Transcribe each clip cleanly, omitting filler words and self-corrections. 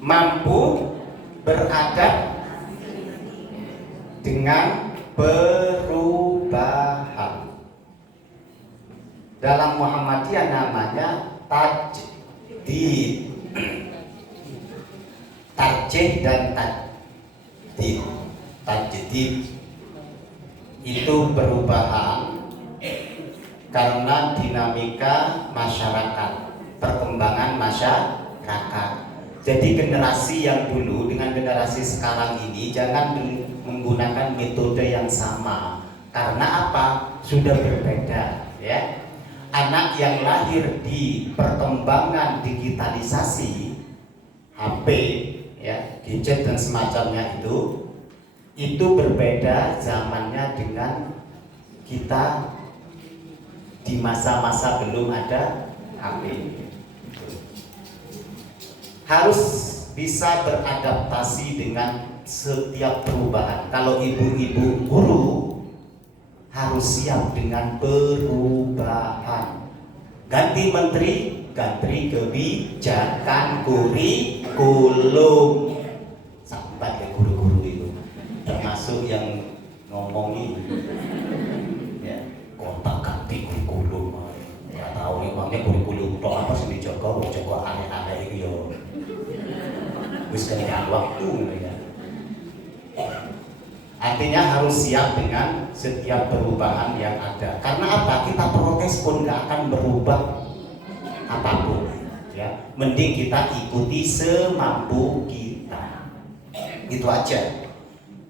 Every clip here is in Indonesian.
mampu beradab dengan perubahan. Dalam Muhammadiyah namanya tajdid, tarjih dan tajdid. Tajdid itu perubahan karena dinamika masyarakat, perkembangan masyarakat. Jadi generasi yang dulu dengan generasi sekarang ini jangan menggunakan metode yang sama. Karena apa? Sudah berbeda, ya. Anak yang lahir di perkembangan digitalisasi, HP, ya, gadget dan semacamnya itu berbeda zamannya dengan kita di masa-masa belum ada HP. Harus bisa beradaptasi dengan setiap perubahan. Kalau ibu-ibu guru harus siap dengan perubahan. Ganti menteri, ganti kebijakan, kurikulum. Sampai ya guru-guru itu, termasuk yang ngomongi, ya, kontak ganti kurikulum. Nggak tahu emangnya kurikulum toh apa sih dijaga, jaga aneh-aneh itu ya. Wis kenyang waktu ya. Artinya harus siap dengan setiap perubahan yang ada. Karena apa? Kita protes pun nggak akan berubah apapun. Ya, mending kita ikuti semampu kita. Itu aja.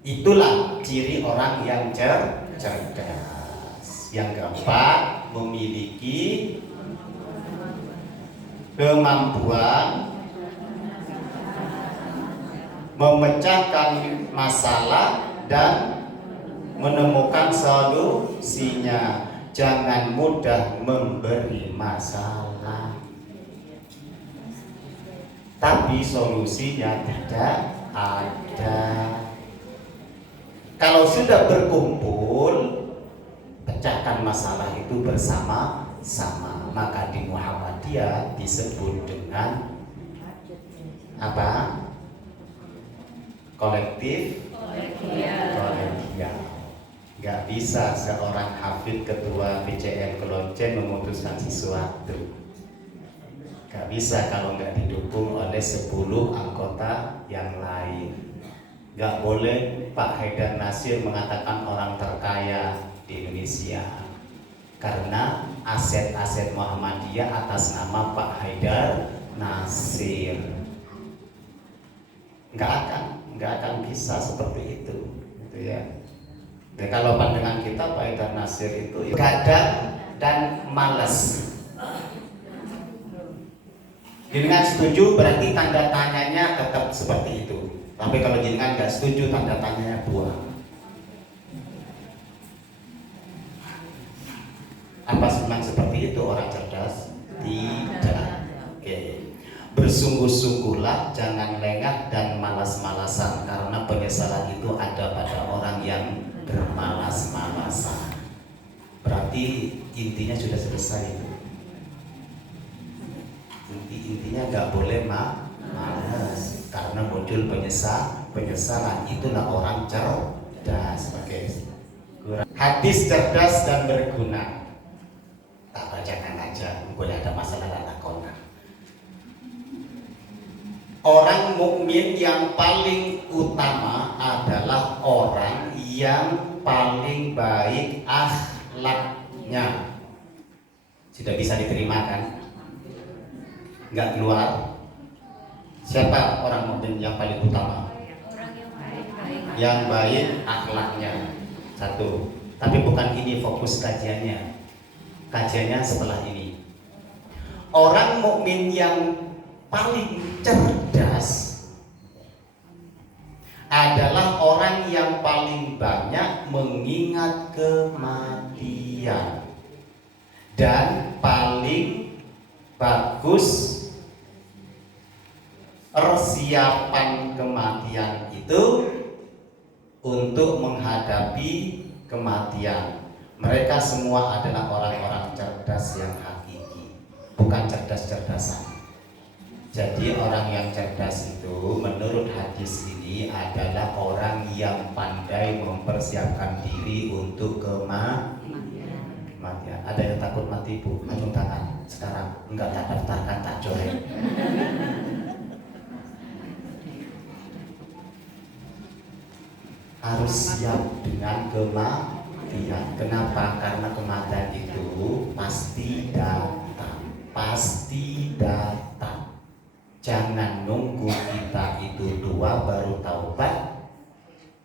Itulah ciri orang yang cerdas. Yang keempat, memiliki kemampuan memecahkan masalah dan menemukan solusinya. Jangan mudah memberi masalah, tapi solusinya tidak ada. Kalau sudah berkumpul, pecahkan masalah itu bersama-sama. Maka di Muhammadiyah disebut dengan apa? Kolektif. Gak bisa seorang hafid ketua PCM Keloncen memutuskan sesuatu. Gak bisa kalau gak didukung oleh 10 anggota yang lain. Gak boleh Pak Haidar Nasir mengatakan orang terkaya di Indonesia, karena aset-aset Muhammadiyah atas nama Pak Haidar Nasir. Gak akan bisa seperti itu, gitu ya. Dan kalau pandangan kita Pak Haidar Nasir itu gadang dan malas. Jenengan setuju berarti tanda tanyanya tetap seperti itu. Tapi kalau jenengan nggak setuju tanda tanyanya buang. Apa memang seperti itu orang cerdas? Tidak. Oke. Bersungguh-sungguhlah, jangan lengah dan malas-malasan, karena penyesalan itu ada pada orang yang bermalas-malasan. Berarti intinya sudah selesai itu. Intinya nggak boleh malas, karena muncul penyesalan. Itulah orang cerdas. Hadis cerdas dan berguna. Tak bacakan aja, boleh ada masalah dan takona. Orang mukmin yang paling utama adalah orang yang paling baik akhlaknya. Sudah bisa diterima kan? Nggak keluar. Siapa orang mukmin yang paling utama? Yang baik akhlaknya. Satu. Tapi bukan ini fokus kajiannya. Kajiannya setelah ini. Orang mukmin yang paling cerdas adalah orang yang paling banyak mengingat kematian dan paling bagus persiapan kematian itu untuk menghadapi kematian. Mereka semua adalah orang-orang cerdas yang hakiki, bukan cerdas-cerdasan. Jadi orang yang cerdas itu menurut hadis ini adalah orang yang pandai mempersiapkan diri untuk kematian. Ada yang takut mati, Bu? Angkat tangan sekarang. Enggak, tak daftarkan, tak coret. Harus siap dengan kematian. Kenapa? Karena kematian itu pasti datang. Pasti datang. Jangan nunggu kita itu tua baru taubat,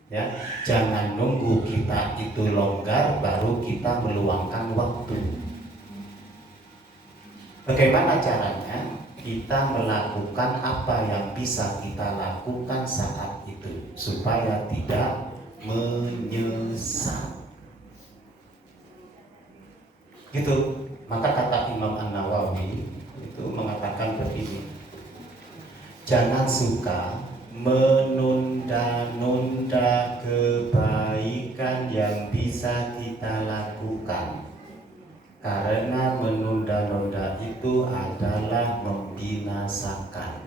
ya. Jangan nunggu kita itu longgar baru kita meluangkan waktu. Bagaimana caranya? Kita melakukan apa yang bisa kita lakukan saat itu supaya tidak menyesal. Gitu. Maka kata Imam An-Nawawi itu mengatakan begini. Jangan suka menunda-nunda kebaikan yang bisa kita lakukan. Karena menunda-nunda itu adalah membinasakan.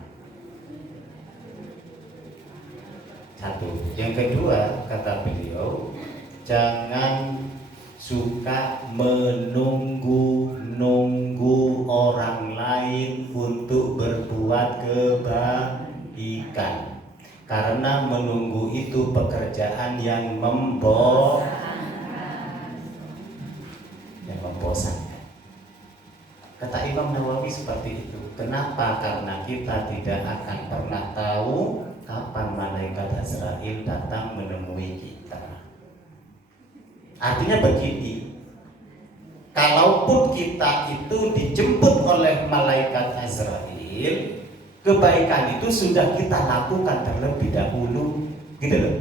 Satu. Yang kedua, kata beliau, jangan suka menunggu-nunggu orang lain untuk berbuat kebaikan. Karena menunggu itu pekerjaan yang membosankan. Kata Imam Nawawi seperti itu. Kenapa? Karena kita tidak akan pernah tahu kapan malaikat Azrail datang menemui kita. Artinya begini, kalaupun kita itu dijemput oleh malaikat Azrail, kebaikan itu sudah kita lakukan terlebih dahulu, gitu loh.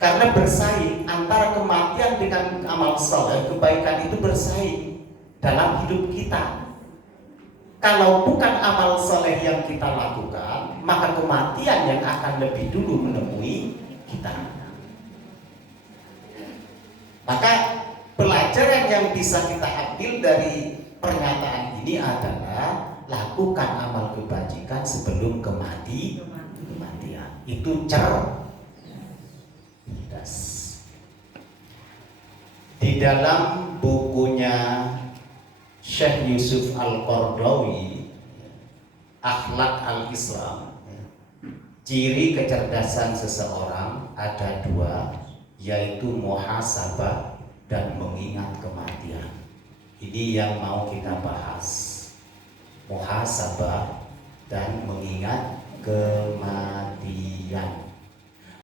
Karena bersaing antara kematian dengan amal soleh, kebaikan itu bersaing dalam hidup kita. Kalau bukan amal soleh yang kita lakukan, maka kematian yang akan lebih dulu menemui kita. Maka pelajaran yang bisa kita ambil dari pernyataan ini adalah lakukan amal kebajikan sebelum kematian. Itu cerdas. Di dalam bukunya Syekh Yusuf Al-Qardawi, Akhlak Al-Islam, ciri kecerdasan seseorang ada dua, yaitu muhasabah dan mengingat kematian. Ini yang mau kita bahas, muhasabah dan mengingat kematian.